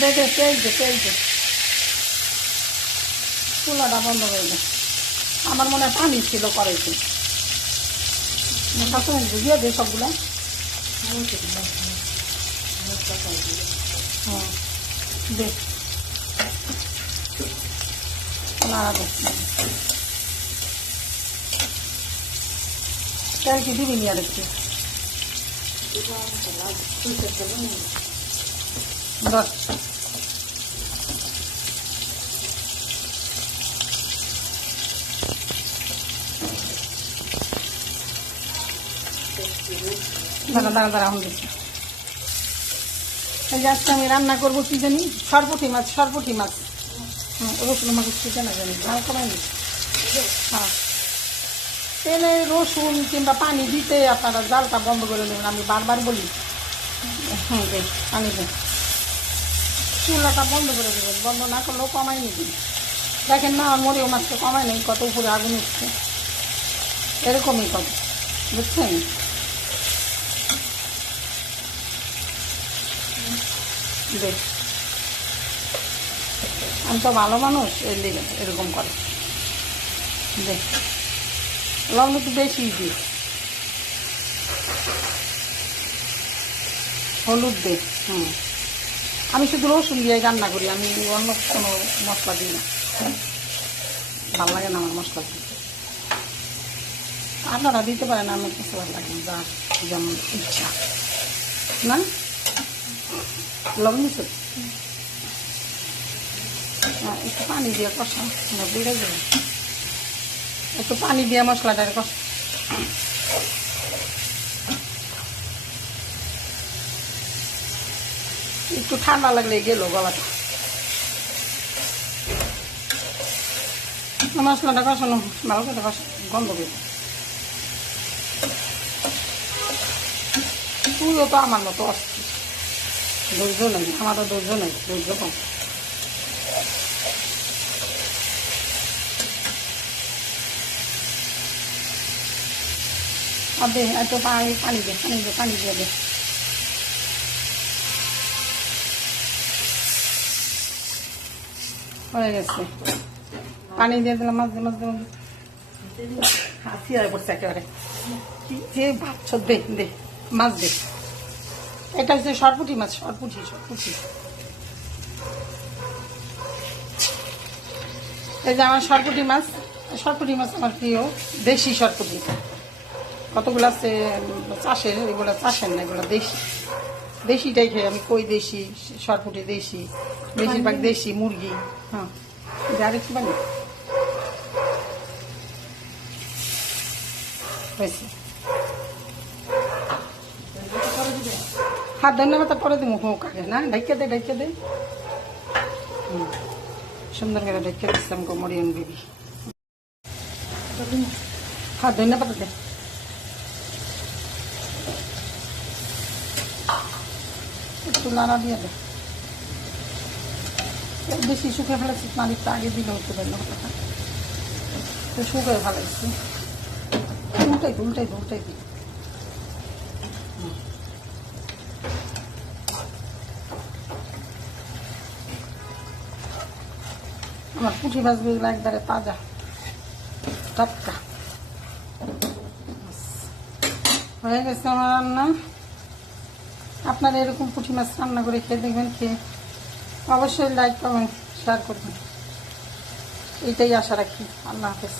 দেখে তেল দে চুলাটা বন্ধ করে দে। আমার মনে হয় পানি ছিল করাইছে। শাশুড়ি বুঝিয়ে দে সবগুলা। হ্যাঁ দে নাড়া দে। তেল কি দিবি নি আর একটু? বস দাঁড়া এখন দিচ্ছি। এই যে আজকে আমি রান্না করবো কি জানি, সরপুঁটি মাছ। রসুন মাছ খেতে না জানি, ঝাল কমাই নি। হ্যাঁ তেলে রসুন কিংবা পানি দিতে আপনারা জালটা বন্ধ করে নেবেন, আমি বারবার বলি। হ্যাঁ দে পানি দে, চুলাটা বন্ধ করে দেবেন, বন্ধ না করলেও কমাই নিবেন। দেখেন না, আমার মরেও মাছটা কমায় নেই, কত উপরে আগুন উঠছে, এরকমই কত, বুঝছেন? দেখ আমি তো ভালো মানুষ, এর লিগে এরকম করে। দেখ লবণ একটু বেশি দিই, হলুদ দে। আমি শুধু রসুন দিয়ে রান্না করি, আমি অন্য কোনো মশলা দিই না, ভালো লাগে না আমার মশলা দিতে। আপনারা দিতে পারেন, আমার কিছু ভালো লাগে যা যেমন ইচ্ছা। না লবণ দিচ্ছে, একটু পানি দিয়ে কষা, বেড়ে যাবে। একটু পানি দিয়ে মশলাটার কষা। একটু ঠান্ডা লাগলে গেল গলাটা। মশলাটা কষানো ভালো করে কষা, গন্ধ বেরো। তুইও তো আমার মতো অস্থির, ধৈর্য নেই, আমারও ধৈর্য নেই, ধৈর্য কম। আর দে এত পানি দিয়ে দে। হয়ে গেছে, পানি দিয়ে দিলাম। মাছ হাসি হয়ে পড়ছে একেবারে, কি যে ভাবছ। দে দে মাছ দে। এটা হচ্ছে সরপুঁটি মাছ, সরপুঁটি। এই যে আমার সরপুঁটি মাছ আমার প্রিয়, দেশি সরপুঁটি। কতগুলো আছে চাষের, এগুলো চাষের না, এগুলো দেশিটাই খেয়ে আমি। কই দেশি, সরপুঁটি দেশি, বেশিরভাগ দেশি মুরগি। হ্যাঁ আর একটু বানি হয়েছে। হাত ধন্যবাদ পরে দিব, হোক আগে না, ঢাইকে দে। সুন্দর করে ঢাইকে দিচ্ছিলাম গো মরিয়ম বিবি। হাত ধন্যবাদ দে। একটু নাড়া দিয়ে দে। বেশি শুকিয়ে ফেলেছি, পানিটা আগে দিলে হতে পারলো, তো শুকিয়ে ফেলেছি। উল্টাই দিই। আমার পুঁটি মাছগুলো একবারে তাজা টাটকা। হয়ে গেছে আমার রান্না। আপনারা এরকম পুঁটি মাছ রান্না করে খেয়ে দেখবেন, খেয়ে অবশ্যই লাইক কমেন্ট শেয়ার করবেন, এইটাই আশা রাখি। আল্লাহ হাফেজ।